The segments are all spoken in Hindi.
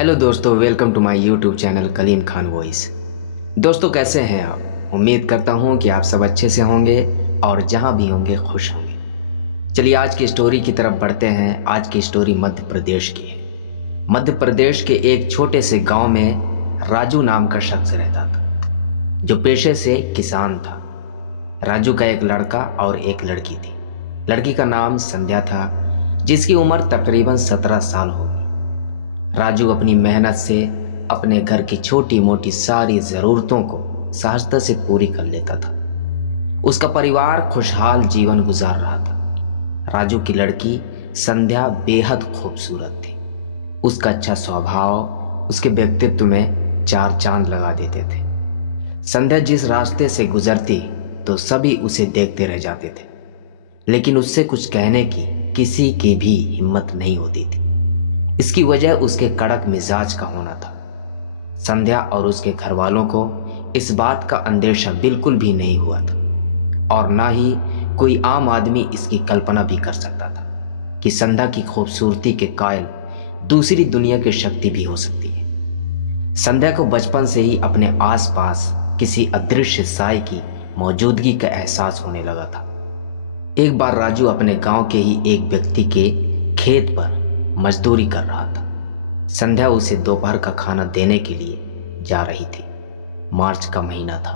हेलो दोस्तों, welcome to my YouTube channel Kaleem Khan voice. दोस्तों, कैसे हैं आप? उम्मीद करता हूं कि आप सब अच्छे से होंगे और जहां भी होंगे खुश होंगे। चलिए आज की स्टोरी की तरफ बढ़ते हैं। आज की स्टोरी मध्य प्रदेश की है। मध्य प्रदेश के एक छोटे से गांव में राजू नाम का शख्स रहता था, जो पेशे से किसान था। राजू का एक लड़का और एक लड़की थी। लड़की का नाम संध्या था, जिसकी उम्र तकरीबन 17 साल होगी। राजू अपनी मेहनत से अपने घर की छोटी मोटी सारी ज़रूरतों को सहजता से पूरी कर लेता था। उसका परिवार खुशहाल जीवन गुजार रहा था। राजू की लड़की संध्या बेहद खूबसूरत थी। उसका अच्छा स्वभाव उसके व्यक्तित्व में चार चांद लगा देते थे। संध्या जिस रास्ते से गुजरती तो सभी उसे देखते रह जाते थे, लेकिन उससे कुछ कहने की किसी की भी हिम्मत नहीं होती थी। इसकी वजह उसके कड़क मिजाज का होना था। संध्या और उसके घर वालों को इस बात का अंदेशा बिल्कुल भी नहीं हुआ था, और ना ही कोई आम आदमी इसकी कल्पना भी कर सकता था कि संध्या की खूबसूरती के कायल दूसरी दुनिया की शक्ति भी हो सकती है। संध्या को बचपन से ही अपने आसपास किसी अदृश्य साय की मौजूदगी का एहसास होने लगा था। एक बार राजू अपने गांव के ही एक व्यक्ति के खेत पर मजदूरी कर रहा था। संध्या उसे दोपहर का खाना देने के लिए जा रही थी। मार्च का महीना था।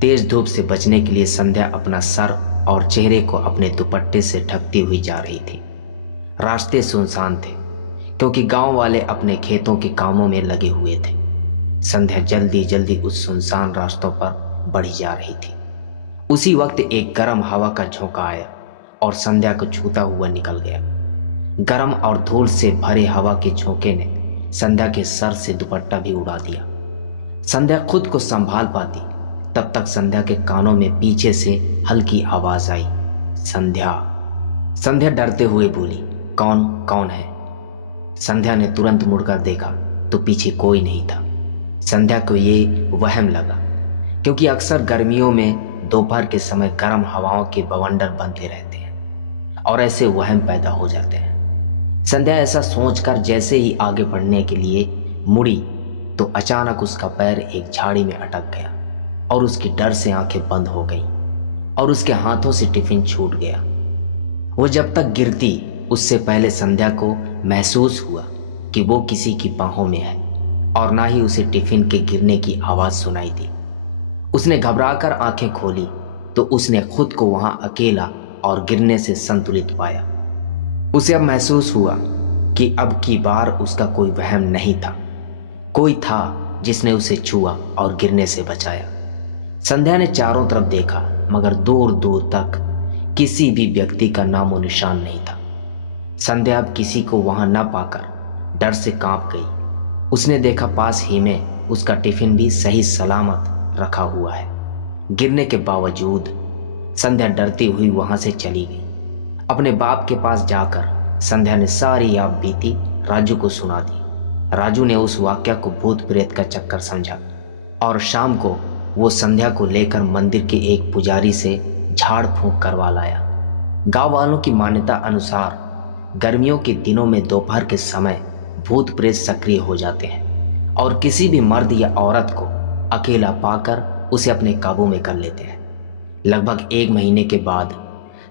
तेज धूप से बचने के लिए संध्या अपना सर और चेहरे को अपने दुपट्टे से ढकती हुई जा रही थी। रास्ते सुनसान थे, क्योंकि गांव वाले अपने खेतों के कामों में लगे हुए थे। संध्या जल्दी जल्दी उस सुनसान रास्तों पर बढ़ी जा रही थी। उसी वक्त एक गर्म हवा का झोंका आया और संध्या को छूता हुआ निकल गया। गर्म और धूल से भरे हवा के झोंके ने संध्या के सर से दुपट्टा भी उड़ा दिया। संध्या खुद को संभाल पाती तब तक संध्या के कानों में पीछे से हल्की आवाज आई, संध्या। संध्या डरते हुए बोली, कौन कौन है? संध्या ने तुरंत मुड़कर देखा तो पीछे कोई नहीं था। संध्या को ये वहम लगा, क्योंकि अक्सर गर्मियों में दोपहर के समय गर्म हवाओं के बवंडर बनते रहते हैं और ऐसे वहम पैदा हो जाते हैं। संध्या ऐसा सोचकर जैसे ही आगे बढ़ने के लिए मुड़ी तो अचानक उसका पैर एक झाड़ी में अटक गया और उसकी डर से आंखें बंद हो गईं और उसके हाथों से टिफिन छूट गया। वो जब तक गिरती उससे पहले संध्या को महसूस हुआ कि वो किसी की बाहों में है, और ना ही उसे टिफिन के गिरने की आवाज़ सुनाई दी। उसने घबराकर आंखें खोली तो उसने खुद को वहां अकेला और गिरने से संतुलित पाया। उसे अब महसूस हुआ कि अब की बार उसका कोई वहम नहीं था, कोई था जिसने उसे छुआ और गिरने से बचाया। संध्या ने चारों तरफ देखा, मगर दूर दूर तक किसी भी व्यक्ति का नामो निशान नहीं था। संध्या अब किसी को वहां न पाकर डर से कांप गई। उसने देखा पास ही में उसका टिफिन भी सही सलामत रखा हुआ है। गिरने के बावजूद संध्या डरती हुई वहां से चली गई। अपने बाप के पास जाकर संध्या ने सारी याद बीती राजू को सुना दी। राजू ने उस वाक्या को भूत प्रेत का चक्कर समझा और शाम को वो संध्या को लेकर मंदिर के एक पुजारी से झाड़ फूंक करवा लाया। गांव वालों की मान्यता अनुसार गर्मियों के दिनों में दोपहर के समय भूत प्रेत सक्रिय हो जाते हैं और किसी भी मर्द या औरत को अकेला पाकर उसे अपने काबू में कर लेते हैं। लगभग 1 महीने के बाद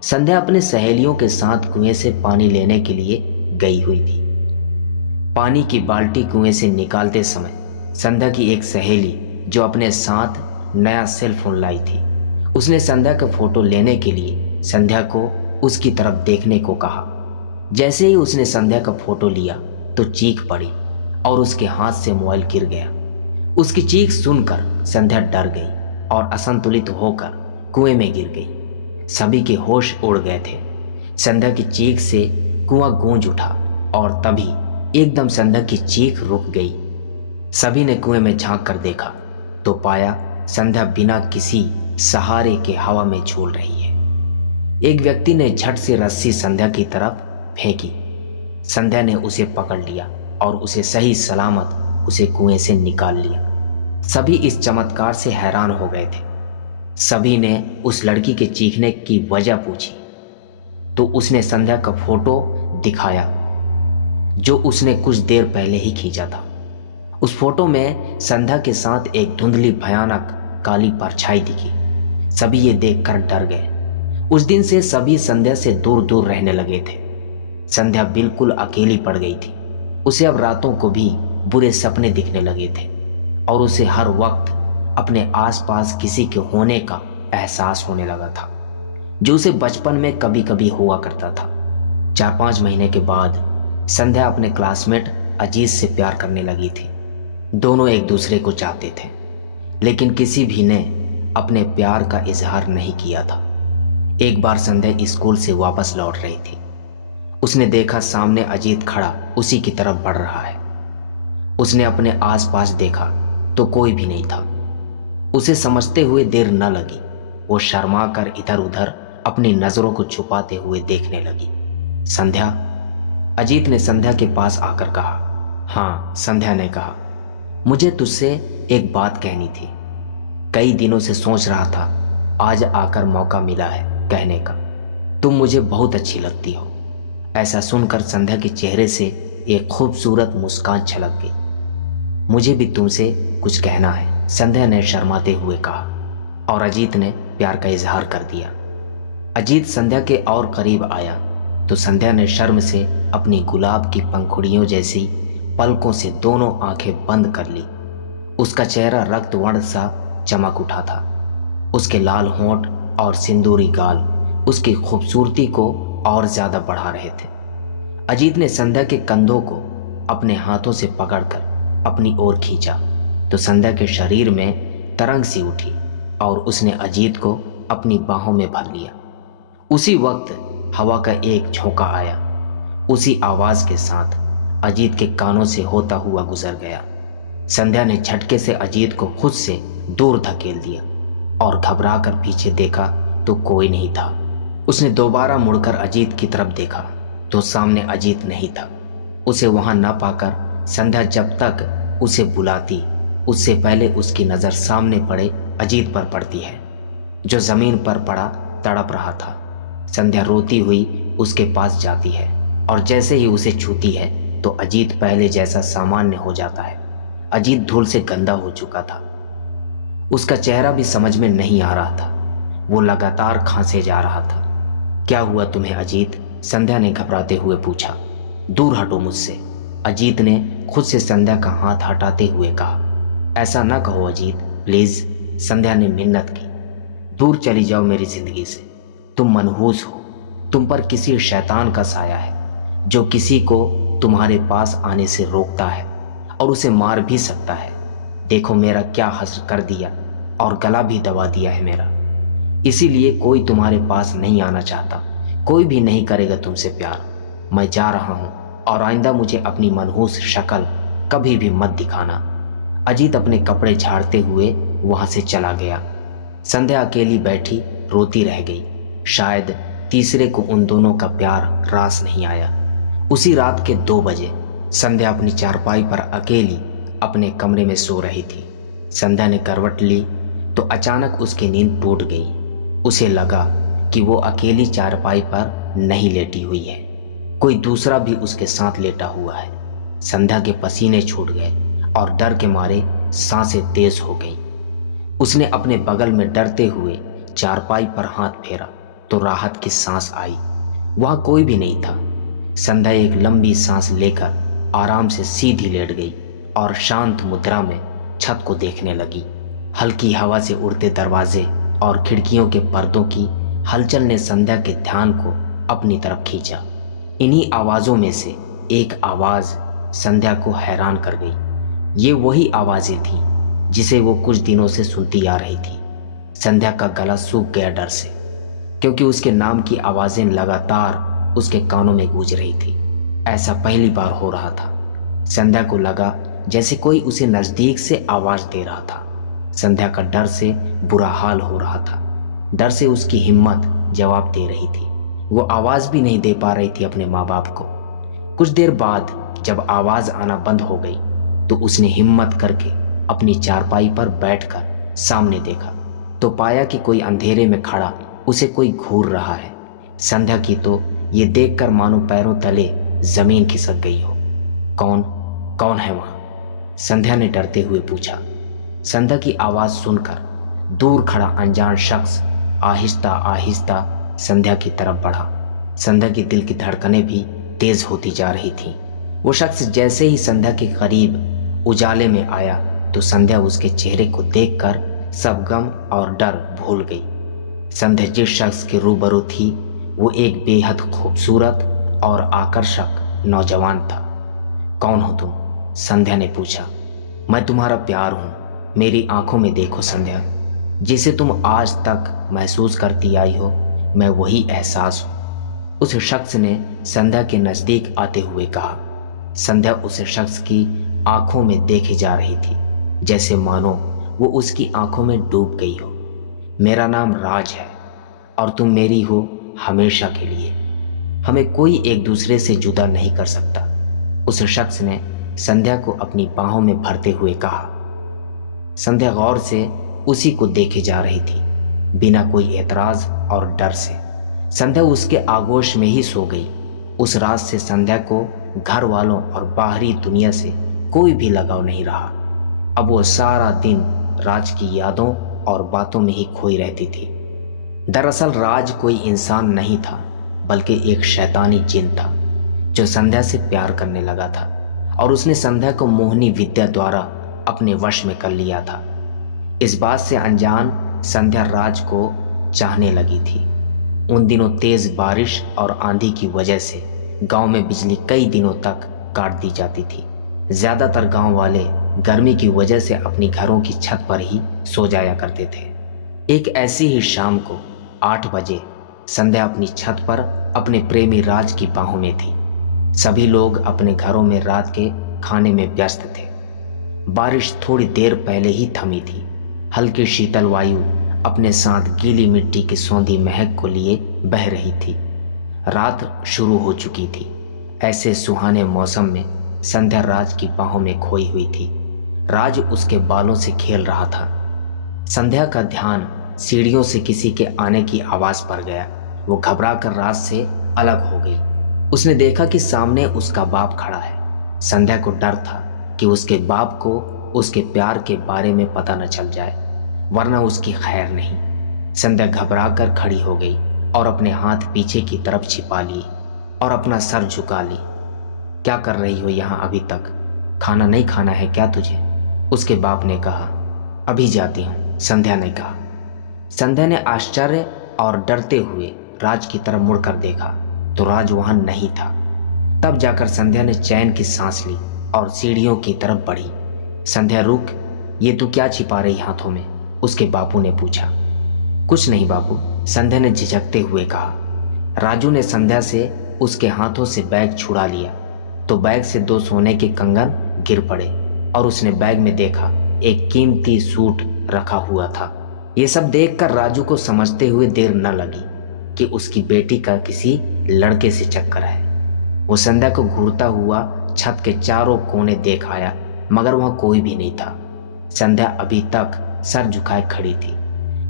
संध्या अपने सहेलियों के साथ कुएं से पानी लेने के लिए गई हुई थी। पानी की बाल्टी कुएं से निकालते समय संध्या की एक सहेली, जो अपने साथ नया सेल फोन लाई थी, उसने संध्या का फोटो लेने के लिए संध्या को उसकी तरफ देखने को कहा। जैसे ही उसने संध्या का फोटो लिया तो चीख पड़ी और उसके हाथ से मोबाइल गिर गया। उसकी चीख सुनकर संध्या डर गई और असंतुलित होकर कुएं में गिर गई। सभी के होश उड़ गए थे। संध्या की चीख से कुआं गूंज उठा और तभी एकदम संध्या की चीख रुक गई। सभी ने कुएं में झांक कर देखा तो पाया संध्या बिना किसी सहारे के हवा में झूल रही है। एक व्यक्ति ने झट से रस्सी संध्या की तरफ फेंकी। संध्या ने उसे पकड़ लिया और उसे सही सलामत उसे कुएं से निकाल लिया। सभी इस चमत्कार से हैरान हो गए थे। सभी ने उस लड़की के चीखने की वजह पूछी तो उसने संध्या का फोटो दिखाया, जो उसने कुछ देर पहले ही खींचा था। उस फोटो में संध्या के साथ एक धुंधली भयानक काली परछाई दिखी। सभी ये देखकर डर गए। उस दिन से सभी संध्या से दूर दूर रहने लगे थे। संध्या बिल्कुल अकेली पड़ गई थी। उसे अब रातों को भी बुरे सपने दिखने लगे थे और उसे हर वक्त अपने आसपास किसी के होने का एहसास होने लगा था, जो उसे बचपन में कभी कभी हुआ करता था। 4-5 महीने के बाद संध्या अपने क्लासमेट अजीत से प्यार करने लगी थी। दोनों एक दूसरे को चाहते थे, लेकिन किसी भी ने अपने प्यार का इजहार नहीं किया था। एक बार संध्या स्कूल से वापस लौट रही थी। उसने देखा सामने अजीत खड़ा उसी की तरफ बढ़ रहा है। उसने अपने आसपास देखा तो कोई भी नहीं था। उसे समझते हुए देर न लगी। वो शर्मा कर इधर उधर अपनी नजरों को छुपाते हुए देखने लगी। संध्या, अजीत ने संध्या के पास आकर कहा। हाँ, संध्या ने कहा, मुझे तुझसे एक बात कहनी थी। कई दिनों से सोच रहा था, आज आकर मौका मिला है कहने का। तुम मुझे बहुत अच्छी लगती हो। ऐसा सुनकर संध्या के चेहरे से एक खूबसूरत मुस्कान छलक गई। मुझे भी तुमसे कुछ कहना है, संध्या ने शर्माते हुए कहा और अजीत ने प्यार का इजहार कर दिया। अजीत संध्या के और करीब आया तो संध्या ने शर्म से अपनी गुलाब की पंखुड़ियों जैसी पलकों से दोनों आंखें बंद कर ली। उसका चेहरा रक्त वर्ण सा चमक उठा था। उसके लाल होंठ और सिंदूरी गाल उसकी खूबसूरती को और ज्यादा बढ़ा रहे थे। अजीत ने संध्या के कंधों को अपने हाथों से पकड़कर अपनी ओर खींचा तो संध्या के शरीर में तरंग सी उठी और उसने अजीत को अपनी बाहों में भर लिया। उसी वक्त हवा का एक झोंका आया। उसी आवाज के साथ अजीत के कानों से होता हुआ गुजर गया। संध्या ने झटके से अजीत को खुद से दूर धकेल दिया और घबरा कर पीछे देखा तो कोई नहीं था। उसने दोबारा मुड़कर अजीत की तरफ देखा तो सामने अजीत नहीं था। उसे वहां न पाकर संध्या जब तक उसे बुलाती उससे पहले उसकी नज़र सामने पड़े अजीत पर पड़ती है, जो ज़मीन पर पड़ा तड़प रहा था। संध्या रोती हुई उसके पास जाती है और जैसे ही उसे छूती है तो अजीत पहले जैसा सामान्य हो जाता है। अजीत धूल से गंदा हो चुका था। उसका चेहरा भी समझ में नहीं आ रहा था। वो लगातार खांसे जा रहा था। क्या हुआ तुम्हें अजीत? संध्या ने घबराते हुए पूछा। दूर हटो मुझसे, अजीत ने खुद से संध्या का हाथ हटाते हुए कहा। ऐसा ना कहो अजीत, प्लीज, संध्या ने मिन्नत की। दूर चली जाओ मेरी जिंदगी से। तुम मनहूस हो। तुम पर किसी शैतान का साया है जो किसी को तुम्हारे पास आने से रोकता है और उसे मार भी सकता है। देखो मेरा क्या हश्र कर दिया और गला भी दबा दिया है मेरा। इसीलिए कोई तुम्हारे पास नहीं आना चाहता। कोई भी नहीं करेगा तुमसे प्यार। मैं जा रहा हूं और आइंदा मुझे अपनी मनहूस शक्ल कभी भी मत दिखाना। अजीत अपने कपड़े झाड़ते हुए वहां से चला गया। संध्या अकेली बैठी रोती रह गई। शायद तीसरे को उन दोनों का प्यार रास नहीं आया। उसी रात के 2 बजे संध्या अपनी चारपाई पर अकेली अपने कमरे में सो रही थी। संध्या ने करवट ली तो अचानक उसकी नींद टूट गई। उसे लगा कि वो अकेली चारपाई पर नहीं लेटी हुई है, कोई दूसरा भी उसके साथ लेटा हुआ है। संध्या के पसीने छूट गए और डर के मारे सांसें तेज हो गईं। उसने अपने बगल में डरते हुए चारपाई पर हाथ फेरा तो राहत की सांस आई। वहां कोई भी नहीं था। संध्या एक लंबी सांस लेकर आराम से सीधी लेट गई और शांत मुद्रा में छत को देखने लगी। हल्की हवा से उड़ते दरवाजे और खिड़कियों के पर्दों की हलचल ने संध्या के ध्यान को अपनी तरफ खींचा। इन्हीं आवाज़ों में से एक आवाज़ संध्या को हैरान कर गई। ये वही आवाज़ें थीं जिसे वो कुछ दिनों से सुनती आ रही थी। संध्या का गला सूख गया डर से, क्योंकि उसके नाम की आवाज़ें लगातार उसके कानों में गूंज रही थी। ऐसा पहली बार हो रहा था। संध्या को लगा जैसे कोई उसे नज़दीक से आवाज़ दे रहा था। संध्या का डर से बुरा हाल हो रहा था। डर से उसकी हिम्मत जवाब दे रही थी। वो आवाज़ भी नहीं दे पा रही थी अपने माँ बाप को। कुछ देर बाद जब आवाज़ आना बंद हो गई तो उसने हिम्मत करके अपनी चारपाई पर बैठकर सामने देखा तो पाया कि कोई अंधेरे में खड़ा उसे कोई घूर रहा है। संध्या की तो ये देखकर मानो पैरों तले जमीन खिसक गई हो। कौन है वहाँ? संध्या ने डरते हुए पूछा। संध्या की आवाज़ सुनकर दूर खड़ा अनजान शख्स आहिस्ता आहिस्ता संध्या की तरफ बढ़ा। संध्या की दिल की धड़कनें भी तेज होती जा रही थीं। वो शख्स जैसे ही संध्या के करीब उजाले में आया तो संध्या उसके चेहरे को देखकर सब गम और डर भूल गई। संध्या जिस शख्स के रूबरू थी वो एक बेहद खूबसूरत और आकर्षक नौजवान था। कौन हो तुम? संध्या ने पूछा। मैं तुम्हारा प्यार हूँ, मेरी आंखों में देखो संध्या। जिसे तुम आज तक महसूस करती आई हो मैं वही एहसास हूँ। उस शख्स ने संध्या के नज़दीक आते हुए कहा। संध्या उस शख्स की आंखों में देखी जा रही थी, जैसे मानो वो उसकी आंखों में डूब गई हो। मेरा नाम राज है और तुम मेरी हो हमेशा के लिए। हमें कोई एक दूसरे से जुदा नहीं कर सकता। उस शख्स ने संध्या को अपनी बाहों में भरते हुए कहा। संध्या गौर से उसी को देखे जा रही थी, बिना कोई एतराज और डर से। संध्या उसके आगोश में ही सो गई। उस रात से संध्या को घर वालों और बाहरी दुनिया से कोई भी लगाव नहीं रहा। अब वो सारा दिन राज की यादों और बातों में ही खोई रहती थी। दरअसल राज कोई इंसान नहीं था, बल्कि एक शैतानी जिन था जो संध्या से प्यार करने लगा था और उसने संध्या को मोहिनी विद्या द्वारा अपने वश में कर लिया था। इस बात से अनजान संध्या राज को चाहने लगी थी। उन दिनों तेज बारिश और आंधी की वजह से गांव में बिजली कई दिनों तक काट दी जाती थी। ज़्यादातर गांव वाले गर्मी की वजह से अपनी घरों की छत पर ही सो जाया करते थे। एक ऐसी ही शाम को 8 बजे संध्या अपनी छत पर अपने प्रेमी राज की बाहों में थी। सभी लोग अपने घरों में रात के खाने में व्यस्त थे। बारिश थोड़ी देर पहले ही थमी थी। हल्की शीतल वायु अपने साथ गीली मिट्टी की सौंधी महक को लिए बह रही थी। रात शुरू हो चुकी थी। ऐसे सुहाने मौसम में संध्या राज की बाहों में खोई हुई थी। राज उसके बालों से खेल रहा था। संध्या का ध्यान सीढ़ियों से किसी के आने की आवाज़ पर गया। वो घबरा कर राज से अलग हो गई। उसने देखा कि सामने उसका बाप खड़ा है। संध्या को डर था कि उसके बाप को उसके प्यार के बारे में पता न चल जाए, वरना उसकी खैर नहीं। संध्या घबरा कर खड़ी हो गई और अपने हाथ पीछे की तरफ छिपा लिए और अपना सर झुका ली। क्या कर रही हो यहाँ अभी तक? खाना नहीं खाना है क्या तुझे? उसके बाप ने कहा। अभी जाती हूँ, संध्या ने कहा। संध्या ने आश्चर्य और डरते हुए राज की तरफ मुड़कर देखा तो राज वहां नहीं था। तब जाकर संध्या ने चैन की सांस ली और सीढ़ियों की तरफ बढ़ी। संध्या रुक, ये तू क्या छिपा रही हाथों में? उसके बापू ने पूछा। कुछ नहीं बापू, संध्या ने झिझकते हुए कहा। राजू ने संध्या से उसके हाथों से बैग छुड़ा लिया तो बैग से 2 सोने के कंगन गिर पड़े और उसने बैग में देखा एक कीमती सूट रखा हुआ था। ये सब देखकर राजू को समझते हुए देर न लगी कि उसकी बेटी का किसी लड़के से चक्कर है। वो संध्या को घूरता हुआ छत के चारों कोने देख आया, मगर वहाँ कोई भी नहीं था। संध्या अभी तक सर झुकाए खड़ी थी।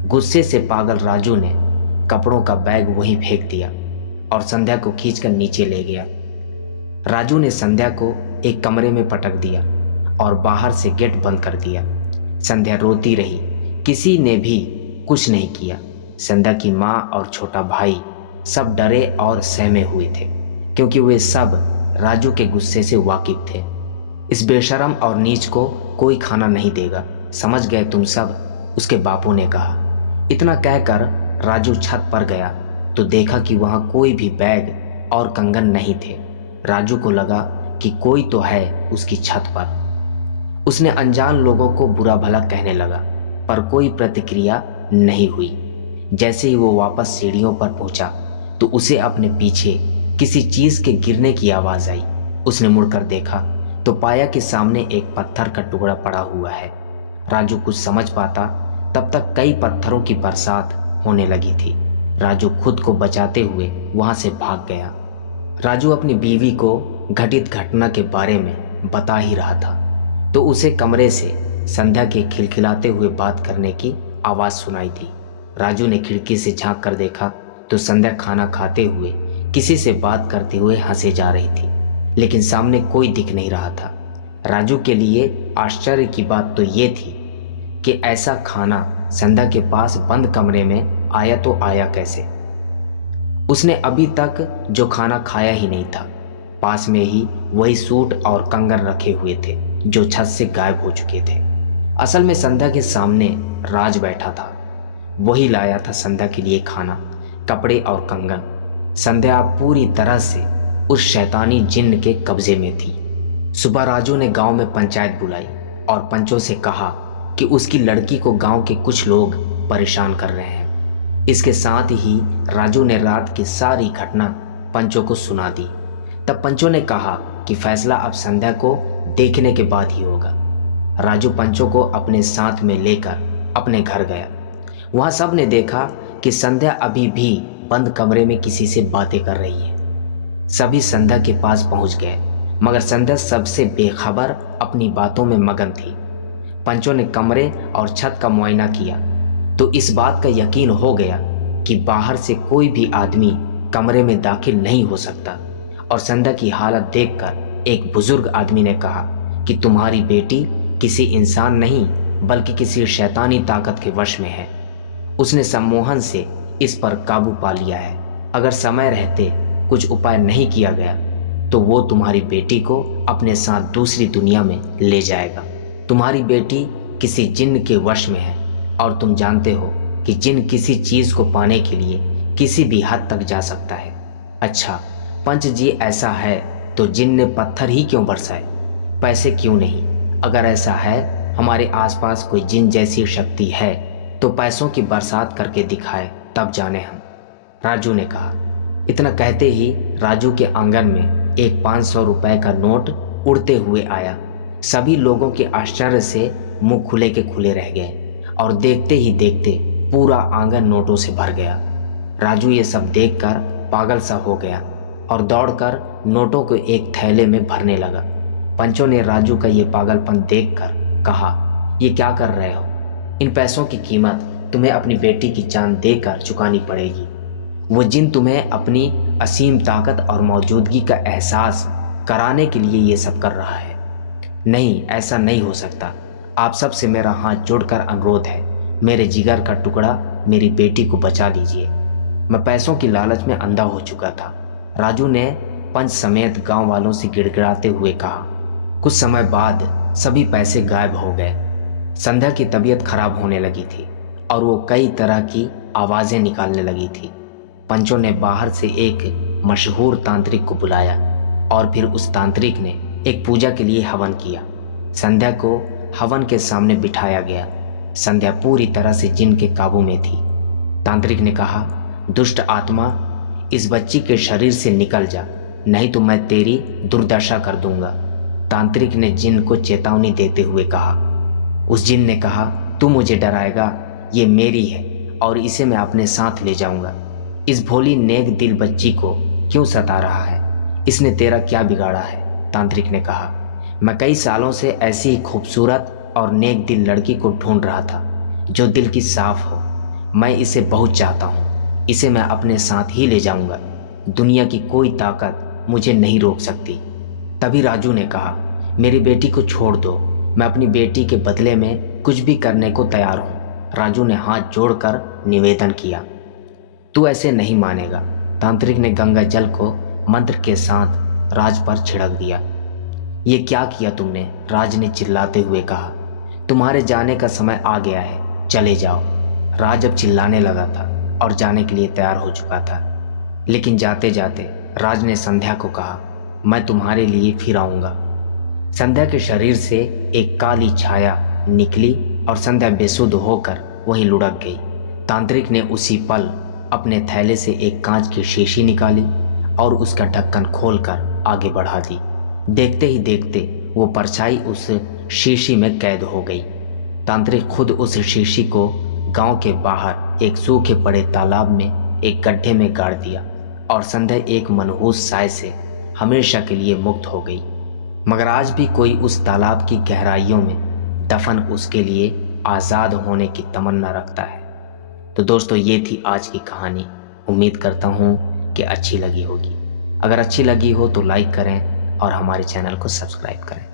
गुस्से से पागल राजू ने कपड़ों का बैग वहीं फेंक दिया और संध्या को खींचकर नीचे ले गया। राजू ने संध्या को एक कमरे में पटक दिया और बाहर से गेट बंद कर दिया। संध्या रोती रही, किसी ने भी कुछ नहीं किया। संध्या की माँ और छोटा भाई सब डरे और सहमे हुए थे, क्योंकि वे सब राजू के गुस्से से वाकिफ थे। इस बेशरम और नीच को कोई खाना नहीं देगा, समझ गए तुम सब? उसके बापू ने कहा। इतना कहकर राजू छत पर गया तो देखा कि वहाँ कोई भी बैग और कंगन नहीं थे। राजू को लगा कि कोई तो है उसकी छत पर। उसने अनजान लोगों को बुरा भला कहने लगा, पर कोई प्रतिक्रिया नहीं हुई। जैसे ही वो वापस सीढ़ियों पर पहुंचा तो उसे अपने पीछे किसी चीज के गिरने की आवाज आई। उसने मुड़कर देखा तो पाया कि सामने एक पत्थर का टुकड़ा पड़ा हुआ है। राजू कुछ समझ पाता तब तक कई पत्थरों की बरसात होने लगी थी। राजू खुद को बचाते हुए वहां से भाग गया। राजू अपनी बीवी को घटित घटना के बारे में बता ही रहा था तो उसे कमरे से संध्या के खिलखिलाते हुए बात करने की आवाज़ सुनाई दी। राजू ने खिड़की से झांक कर देखा तो संध्या खाना खाते हुए किसी से बात करते हुए हंसे जा रही थी, लेकिन सामने कोई दिख नहीं रहा था। राजू के लिए आश्चर्य की बात तो ये थी कि ऐसा खाना संध्या के पास बंद कमरे में आया तो आया कैसे। उसने अभी तक जो खाना खाया ही नहीं था। पास में ही वही सूट और कंगन रखे हुए थे जो छत से गायब हो चुके थे। असल में संध्या के सामने राज बैठा था। वही लाया था संध्या के लिए खाना, कपड़े और कंगन। संध्या पूरी तरह से उस शैतानी जिन्न के कब्जे में थी। सुबह राजू ने गांव में पंचायत बुलाई और पंचों से कहा कि उसकी लड़की को गांव के कुछ लोग परेशान कर रहे हैं। इसके साथ ही राजू ने रात की सारी घटना पंचों को सुना दी। तब पंचों ने कहा कि फैसला अब संध्या को देखने के बाद ही होगा। राजू पंचों को अपने साथ में लेकर अपने घर गया। वहां सब ने देखा कि संध्या अभी भी बंद कमरे में किसी से बातें कर रही है। सभी संध्या के पास पहुंच गए, मगर संध्या सबसे बेखबर अपनी बातों में मगन थी। पंचों ने कमरे और छत का मुआयना किया तो इस बात का यकीन हो गया कि बाहर से कोई भी आदमी कमरे में दाखिल नहीं हो सकता। और संध्या की हालत देखकर एक बुजुर्ग आदमी ने कहा कि तुम्हारी बेटी किसी इंसान नहीं बल्कि किसी शैतानी ताकत के वश में है। उसने सम्मोहन से इस पर काबू पा लिया है। अगर समय रहते कुछ उपाय नहीं किया गया तो वो तुम्हारी बेटी को अपने साथ दूसरी दुनिया में ले जाएगा। तुम्हारी बेटी किसी जिन्न के वश में है और तुम जानते हो कि जिन्न किसी चीज़ को पाने के लिए किसी भी हद तक जा सकता है। अच्छा पंच जी, ऐसा है तो जिन्न ने पत्थर ही क्यों बरसाए, पैसे क्यों नहीं? अगर ऐसा है हमारे आसपास कोई जिन्न जैसी शक्ति है तो पैसों की बरसात करके दिखाए, तब जाने हम। राजू ने कहा। इतना कहते ही राजू के आंगन में एक 500 रुपए का नोट उड़ते हुए आया। सभी लोगों के आश्चर्य से मुंह खुले के खुले रह गए और देखते ही देखते पूरा आंगन नोटों से भर गया। राजू ये सब देखकर पागल सा हो गया और दौड़कर नोटों को एक थैले में भरने लगा। पंचों ने राजू का ये पागलपन देखकर कहा, ये क्या कर रहे हो? इन पैसों की कीमत तुम्हें अपनी बेटी की जान देकर चुकानी पड़ेगी। वो जिन तुम्हें अपनी असीम ताकत और मौजूदगी का एहसास कराने के लिए ये सब कर रहा है। नहीं, ऐसा नहीं हो सकता। आप सबसे मेरा हाथ जोड़कर अनुरोध है, मेरे जिगर का टुकड़ा मेरी बेटी को बचा लीजिए। मैं पैसों की लालच में अंधा हो चुका था, राजू ने पंच समेत गांव वालों से गिड़गिड़ाते हुए कहा। कुछ समय बाद सभी पैसे गायब हो गए। संध्या की तबीयत खराब होने लगी थी और वो कई तरह की आवाज़ें निकालने लगी थी। पंचों ने बाहर से एक मशहूर तांत्रिक को बुलाया और फिर उस तांत्रिक ने एक पूजा के लिए हवन किया। संध्या को हवन के सामने बिठाया गया। संध्या पूरी तरह से जिन्न के काबू में थी। तांत्रिक ने कहा, दुष्ट आत्मा, इस बच्ची के शरीर से निकल जा, नहीं तो मैं तेरी दुर्दशा कर दूंगा। तांत्रिक ने जिन्न को चेतावनी देते हुए कहा। उस जिन्न ने कहा, तू मुझे डराएगा, ये मेरी है और इसे मैं अपने साथ ले जाऊंगा। इस भोली नेक दिल बच्ची को क्यों सता रहा है? इसने तेरा क्या बिगाड़ा है? तांत्रिक ने कहा, मैं कई सालों से ऐसी ही खूबसूरत और नेक दिल लड़की को ढूंढ रहा था जो दिल की साफ हो। मैं इसे बहुत चाहता हूँ, इसे मैं अपने साथ ही ले जाऊंगा। दुनिया की कोई ताकत मुझे नहीं रोक सकती। तभी राजू ने कहा, मेरी बेटी को छोड़ दो, मैं अपनी बेटी के बदले में कुछ भी करने को तैयार हूँ। राजू ने हाथ जोड़कर निवेदन किया। तू ऐसे नहीं मानेगा। तांत्रिक ने गंगा जल को मंत्र के साथ राज पर छिड़क दिया। ये क्या किया तुमने? राज ने चिल्लाते हुए कहा। तुम्हारे जाने का समय आ गया है, चले जाओ। राज अब चिल्लाने लगा था और जाने के लिए तैयार हो चुका था, लेकिन जाते जाते राज ने संध्या को कहा, मैं तुम्हारे लिए फिर आऊँगा। संध्या के शरीर से एक काली छाया निकली और संध्या बेसुध होकर वहीं लुढ़क गई। तांत्रिक ने उसी पल अपने थैले से एक कांच की शीशी निकाली और उसका ढक्कन खोलकर आगे बढ़ा दी। देखते ही देखते वो परछाई उस शीशी में कैद हो गई। तांत्रिक खुद उस शीशी को गांव के बाहर एक सूखे पड़े तालाब में एक गड्ढे में गाड़ दिया और संध्या एक मनहूस साय से हमेशा के लिए मुक्त हो गई। मगर आज भी कोई उस तालाब की गहराइयों में दफन उसके लिए आज़ाद होने की तमन्ना रखता है। तो दोस्तों, ये थी आज की कहानी। उम्मीद करता हूँ कि अच्छी लगी होगी। अगर अच्छी लगी हो तो लाइक करें और हमारे चैनल को सब्सक्राइब करें।